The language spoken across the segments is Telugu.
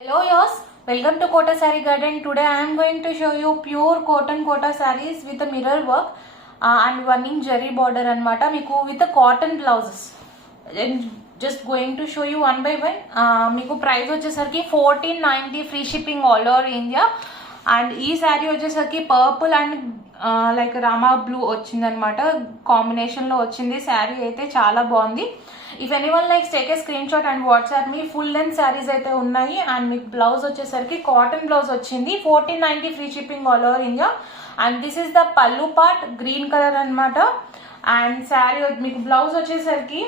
Hello yours, welcome to Kota Saree Garden. Today I am going to show you pure cotton Kota sarees with a mirror work and running jerry border anamata meeku with the cotton blouses. And just going to show you one by one. Meeku price vachesariki 1490 free shipping all over India. And ఈ శారీ వచ్చేసరికి purple and like Rama blue వచ్చిందనమాట, కాంబినేషన్లో వచ్చింది. శారీ అయితే చాలా బాగుంది. If anyone likes take a screen shot and WhatsApp me full length saris అయితే ఉన్నాయి. అండ్ మీకు బ్లౌజ్ వచ్చేసరికి కాటన్ బ్లౌజ్ వచ్చింది. 1490 free shipping all over India. And this is the pallu part, green colour అనమాట. అండ్ శారీ మీకు బ్లౌజ్ వచ్చేసరికి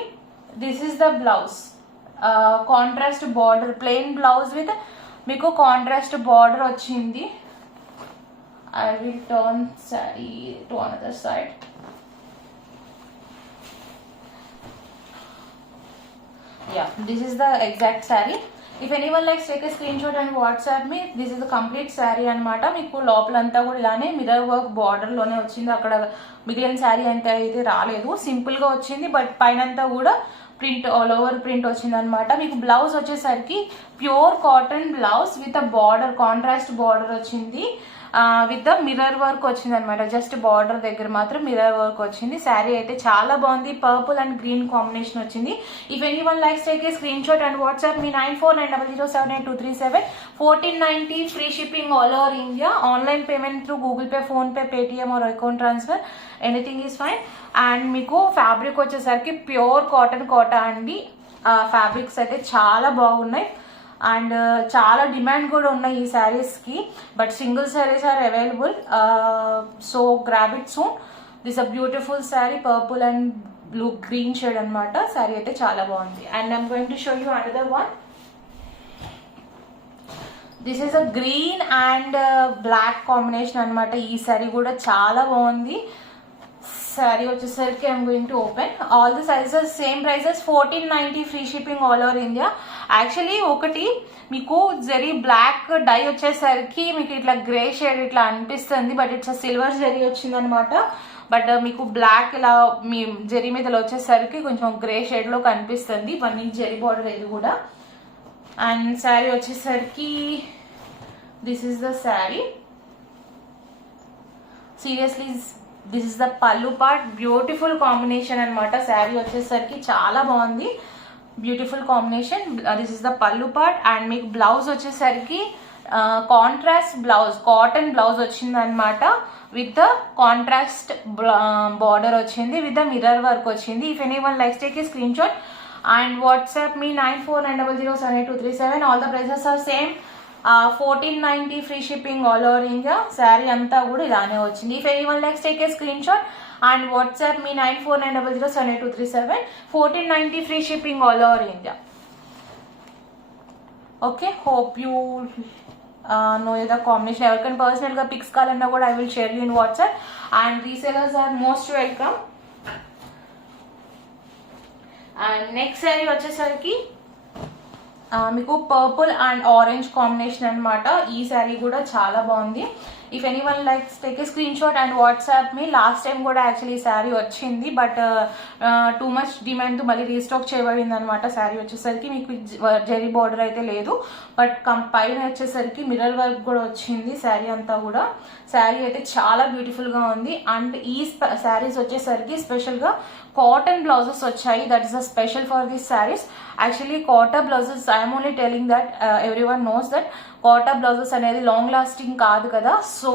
this is the blouse, contrast border, plain blouse with మీకు కాంట్రాస్ట్ బార్డర్ వచ్చింది. I will turn saree to another side. Yeah, this is the exact saree. If anyone likes take a screenshot and WhatsApp me. This is the complete saree అనమాట. మీకు లోపలంతా కూడా ఇలానే మిర్రర్ వర్క్ బార్డర్ లోనే వచ్చింది. అక్కడ మిగిలిన శారీ అంతా అయితే రాలేదు, సింపుల్ గా వచ్చింది. బట్ పైనంతా కూడా ప్రింట్, ఆల్ ఓవర్ ప్రింట్ వచ్చింది అనమాట. మీకు బ్లౌజ్ వచ్చేసరికి pure cotton blouse with border, contrast border వచ్చింది. విత్ ద మిర్రర్ వర్క్ వచ్చింది అనమాట. జస్ట్ బార్డర్ దగ్గర మాత్రం మిర్రర్ వర్క్ వచ్చింది. శారీ అయితే చాలా బాగుంది. పర్పుల్ అండ్ గ్రీన్ కాంబినేషన్ వచ్చింది. If any one likes take a screen shot and WhatsApp me 9490078237. 1490 free shipping all over India. Online payment through Google pay, phone pay, Paytm are account transfer, anything is fine. And మీకు ఫ్యాబ్రిక్ వచ్చేసరికి ప్యూర్ కాటన్ కోటా అండి. ఫ్యాబ్రిక్స్ అయితే చాలా బాగున్నాయి అండ్ చాలా డిమాండ్ కూడా ఉన్నాయి ఈ శారీస్కి. But single saris are available, so grab it soon. This a beautiful sari, purple and blue green shade అనమాట. శారీ అయితే చాలా బాగుంది. And I'm going to show you another one. This is a green and black combination అనమాట. ఈ శారీ కూడా చాలా బాగుంది. శారీ వచ్చేసరికి I'm going to open. All the sizes same prices, 1490 free shipping all over India. Actually ఒకటి మీకు జరీ బ్లాక్ డై వచ్చేసరికి మీకు ఇట్లా గ్రే షేడ్ ఇట్లా అనిపిస్తుంది, బట్ ఇట్స్ సిల్వర్ జరీ వచ్చింది అనమాట. బట్ మీకు బ్లాక్ ఇలా మీ జరీ మీద వచ్చేసరికి కొంచెం గ్రే షేడ్ లో కనిపిస్తుంది. 1 ఇంచ్ జరీ బార్డర్ ఇది కూడా. అండ్ శారీ వచ్చేసరికి this is the sari. Seriously this is the pallu part, beautiful combination అనమాట. శారీ వచ్చేసరికి చాలా బాగుంది, beautiful combination. This is the pallu part. And మీకు బ్లౌజ్ వచ్చేసరికి కాంట్రాస్ట్ బ్లౌజ్, కాటన్ బ్లౌజ్ వచ్చింది అనమాట. విత్ ద కాంట్రాస్ట్ బార్డర్ వచ్చింది, విత్ ద మిర్రర్ వర్క్ వచ్చింది. If any one likes take a screen shot and WhatsApp me 9490078237. All the prices are same. 1490 free shipping all over India. Sari అంతా కూడా ఇలానే వచ్చింది. If any one likes take a screen shot and WhatsApp me 9490078237. 1490 free shipping all over India. Okay, hope you know the combination. ఎవరికైనా పర్సనల్ గా పిక్స్ కావాలన్నా కూడా I will share you in WhatsApp. And resellers are most welcome. And next sari వచ్చేసరికి మీకు పర్పుల్ అండ్ ఆరెంజ్ కాంబినేషన్ అనమాట. ఈ శారీ కూడా చాలా బాగుంది. If any one likes take a screen shot and WhatsApp me. Last time కూడా యాక్చువల్లీ ఈ శారీ వచ్చింది, బట్ టూ మచ్ డిమాండ్ మళ్ళీ రీస్టాక్ చేయబడింది అనమాట. శారీ వచ్చేసరికి మీకు జెరీ బార్డర్ అయితే లేదు, బట్ పైన వచ్చేసరికి మిర్రర్ వర్క్ కూడా వచ్చింది శారీ అంతా కూడా. శారీ అయితే చాలా బ్యూటిఫుల్ గా ఉంది. అండ్ ఈ శారీస్ వచ్చేసరికి స్పెషల్ గా కాటన్ బ్లౌజెస్ వచ్చాయి. That is the special for these saris. Actually cotton blouses, I'm only telling that every one knows that cotton blouses అనేది లాంగ్ లాస్టింగ్ కాదు కదా. సో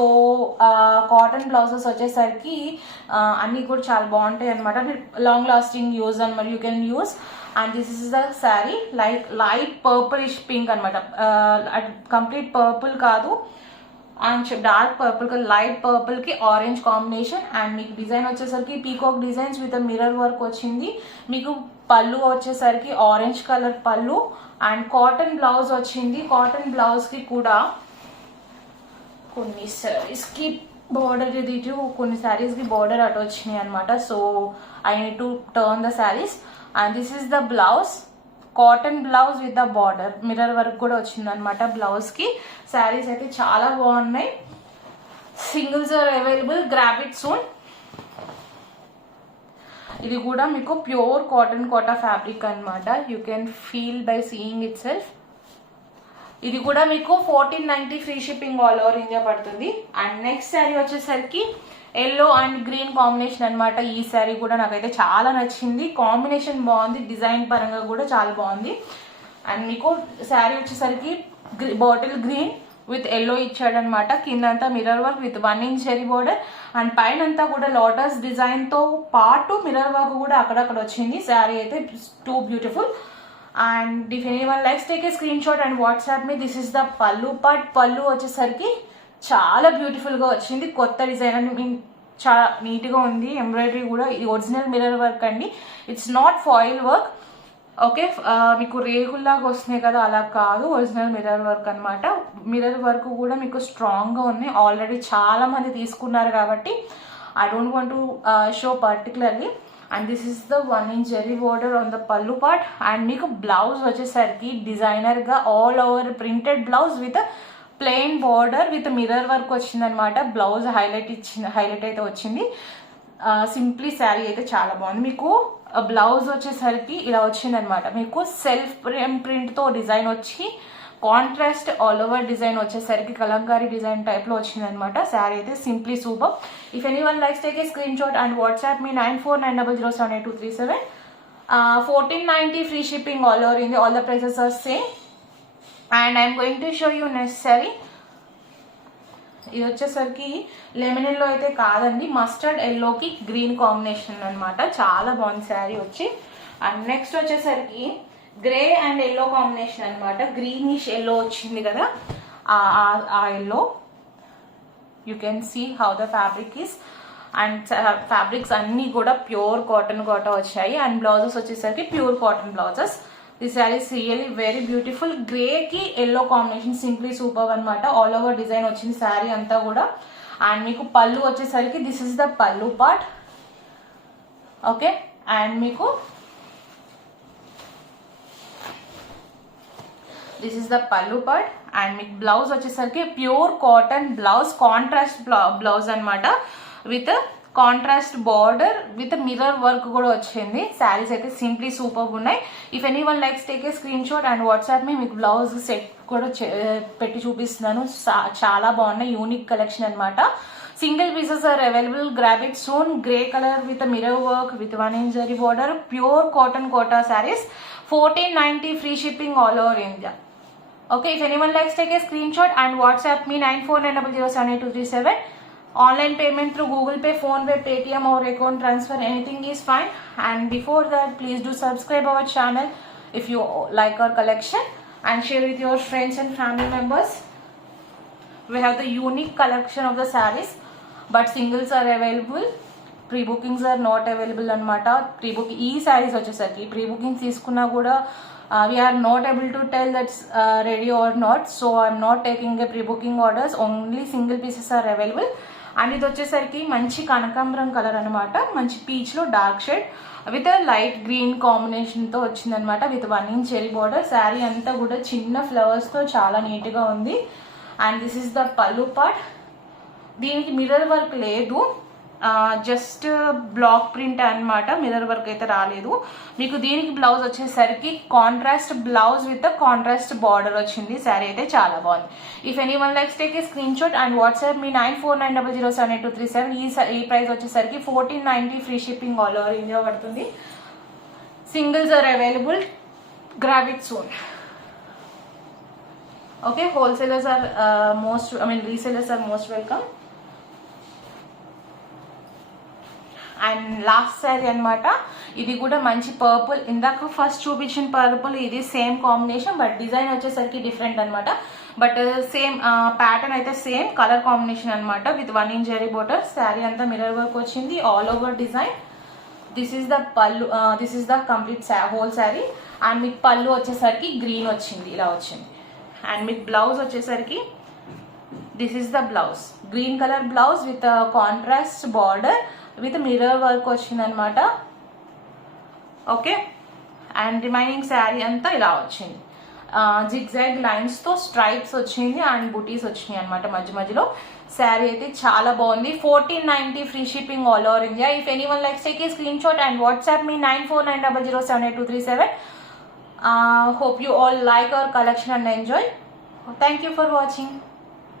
కాటన్ బ్లౌజెస్ వచ్చేసరికి అన్ని కూడా చాలా బాగుంటాయి అనమాట. లాంగ్ లాస్టింగ్ యూజ్ అనమాట, you can use. And this is the sari, light purplish pink అనమాట. కంప్లీట్ పర్పుల్ కాదు, అండ్ డార్క్ పర్పుల్ కి లైట్ పర్పుల్ కి ఆరెంజ్ కాంబినేషన్. అండ్ మీకు డిజైన్ వచ్చేసరికి peacock designs with mirror work వచ్చింది. మీకు పళ్ళు వచ్చేసరికి ఆరెంజ్ కలర్ పళ్ళు అండ్ కాటన్ బ్లౌజ్ వచ్చింది. కాటన్ బ్లౌజ్ కి కూడా కొన్ని సారీస్ కి బార్డర్ ఇది ఇటు, కొన్ని సారీస్ కి బార్డర్ అటు వచ్చినాయి అనమాట. So I need to turn the saris. And this is the blouse, cotton blouse with the border, mirror work కూడా వచ్చింది అనమాట బ్లౌజ్ కి. శారీస్ అయితే చాలా బాగున్నాయి. Singles are available, grab it soon. ఇది కూడా మీకు ప్యూర్ కాటన్ కోటా ఫ్యాబ్రిక్ అనమాట. You can feel by seeing itself. ఇది కూడా మీకు 1490 free shipping all over India పడుతుంది. అండ్ నెక్స్ట్ శారీ వచ్చేసరికి ఎల్లో అండ్ గ్రీన్ కాంబినేషన్ అనమాట. ఈ శారీ కూడా నాకైతే చాలా నచ్చింది, కాంబినేషన్ బాగుంది, డిజైన్ పరంగా కూడా చాలా బాగుంది. అండ్ మీకు శారీ వచ్చేసరికి బాటిల్ గ్రీన్ విత్ ఎల్లో ఇచ్చాడనమాట. కిందంతా mirror work with 1 inch zari border and పైన అంతా కూడా లోటస్ డిజైన్ తో పాటు మిర్రర్ వర్క్ కూడా అక్కడక్కడ వచ్చింది. శారీ అయితే two beautiful. And if anyone likes take a screen shot and WhatsApp me. This is the pallu part. పల్లు వచ్చేసరికి చాలా బ్యూటిఫుల్ గా వచ్చింది, కొత్త డిజైన్ అని చాలా నీట్ గా ఉంది. ఎంబ్రాయిడరీ కూడా ఇది ఒరిజినల్ మిర్రర్ వర్క్ అండి, it's not foil work. Okay, మీకు రేకుల్లాగా వస్తున్నాయి కదా, అలా కాదు, ఒరిజినల్ మిర్రర్ వర్క్ అనమాట. మిర్రర్ వర్క్ కూడా మీకు స్ట్రాంగ్ గా ఉంది, ఆల్రెడీ చాలా మంది తీసుకున్నారు కాబట్టి I don't want to show particularly. And this is the 1 inch zari border on the pallu part. And మీకు బ్లౌజ్ వచ్చేసరికి డిజైనర్ గా all over printed blouse with plain border with mirror work వచ్చింది అనమాట. బ్లౌజ్ హైలైట్ అయితే వచ్చింది. సింప్లీ శారీ అయితే చాలా బాగుంది. మీకు బ్లౌజ్ వచ్చేసరికి ఇలా వచ్చింది అనమాట. మీకు సెల్ఫ్ ప్రింట్ తో డిజైన్ వచ్చి కాంట్రాస్ట్ ఆల్ ఓవర్ డిజైన్ వచ్చేసరికి కలంకారీ డిజైన్ టైప్ లో వచ్చింది అనమాట. శారీ అయితే simply super. If anyone likes take a screen shot and WhatsApp me 9490078237. 1490 free shipping all over India. All the prices are same. And I'm going to show you next sari. ఇది వచ్చేసరికి లెమన్ ఎల్లో అయితే కాదండి, మస్టర్డ్ ఎల్లోకి గ్రీన్ కాంబినేషన్ అనమాట. చాలా బాగుంది శారీ వచ్చి. అండ్ నెక్స్ట్ వచ్చేసరికి గ్రే అండ్ ఎల్లో కాంబినేషన్ అనమాట. గ్రీనిష్ ఎల్లో వచ్చింది కదా, ఆ yellow. You can see how the fabric is. And fabrics అన్ని కూడా ప్యూర్ కాటన్ వచ్చాయి. అండ్ బ్లౌజెస్ వచ్చేసరికి pure cotton blouses. This sari is really very beautiful. Grey కి ఎల్లో కాంబినేషన్ సింప్లీ సూపర్ అనమాట. ఆల్ ఓవర్ డిజైన్ వచ్చింది శారీ అంతా కూడా. అండ్ మీకు పళ్ళు వచ్చేసరికి this is the pallu part. Okay, and మీకు this is the pallu part. And మీకు బ్లౌజ్ వచ్చేసరికి pure cotton blouse, contrast blouse అనమాట with contrast border with mirror work కూడా వచ్చింది. శారీస్ అయితే సింప్లీ సూపర్ ఉన్నాయి. If any one likes take a screen shot and WhatsApp me. మీకు బ్లౌజ్ సెట్ కూడా పెట్టి చూపిస్తున్నాను, చాలా బాగున్నాయి, యూనిక్ కలెక్షన్ అనమాట. Single pieces are available, grab it soon. Grey colour with mirror work with 1 inch zari border, pure cotton quota saris. 1490 free shipping all over India. Okay, if anyone likes, take a screenshot and WhatsApp me 9490078237. Online payment through Google Pay, Phone Pay, Paytm or account transfer, anything is fine. And before that, please do subscribe our channel if you like our collection and share with your friends and family members. We have the unique collection of the sarees, but singles are available. Pre-bookings are not available anamata. Pre-booking ee sarees vachesaki pre-bookings తీసుకున్నా కూడా we are not able to tell that's ready or not, so I'm not taking a pre-booking orders. Only single pieces are available. And ఇది వచ్చేసరికి మంచి కనకాంబరం కలర్ అనమాట, మంచి పీచ్ లో dark shade with light green combination తో వచ్చిందనమాట, with 1 inch cherry border. Sari అంతా కూడా చిన్న ఫ్లవర్స్ తో చాలా నీట్ గా ఉంది. And this is the pallu part. దీనికి మిర్రర్ వర్క్ లేదు, జస్ట్ బ్లాక్ ప్రింట్ అనమాట, మిర్రర్ వర్క్ అయితే రాలేదు. మీకు దీనికి బ్లౌజ్ వచ్చేసరికి contrast blouse with contrast border వచ్చింది. శారీ అయితే చాలా బాగుంది. If any one likes take a screen shot and WhatsApp me 9490078237. ఈ ప్రైస్ వచ్చేసరికి 1490 free shipping all over India పడుతుంది. Singles are available, grab it soon. Okay, wholesalers or resellers are most welcome. And last sari అనమాట, ఇది కూడా మంచి పర్పుల్. ఇందాక ఫస్ట్ చూపించిన పర్పుల్ ఇది సేమ్ కాంబినేషన్, బట్ డిజైన్ వచ్చేసరికి డిఫరెంట్ అనమాట. బట్ సేమ్ ప్యాటర్న్ అయితే సేమ్ కలర్ కాంబినేషన్ అనమాట, with 1 inch zari border. Sari అంతా మిర్రర్ వర్క్ వచ్చింది, all over design. This is the pallu, this is the complete whole sari. And మీకు పళ్ళు వచ్చేసరికి గ్రీన్ వచ్చింది, ఇలా వచ్చింది. అండ్ మీకు బ్లౌజ్ వచ్చేసరికి this is the blouse, green colour blouse with contrast border with mirror work వచ్చింది అనమాట. ఓకే, అండ్ రిమైనింగ్ శారీ అంతా ఇలా వచ్చింది, జిగ్జాగ్ లైన్స్ తో స్ట్రైప్స్ వచ్చింది అండ్ బుటీస్ వచ్చినాయి అనమాట మధ్య మధ్యలో. శారీ అయితే చాలా బాగుంది. 1490 free shipping all over India. If any one likes take a screen shot and WhatsApp me 9490078237. Hope you all like our collection and enjoy. Thank you for watching.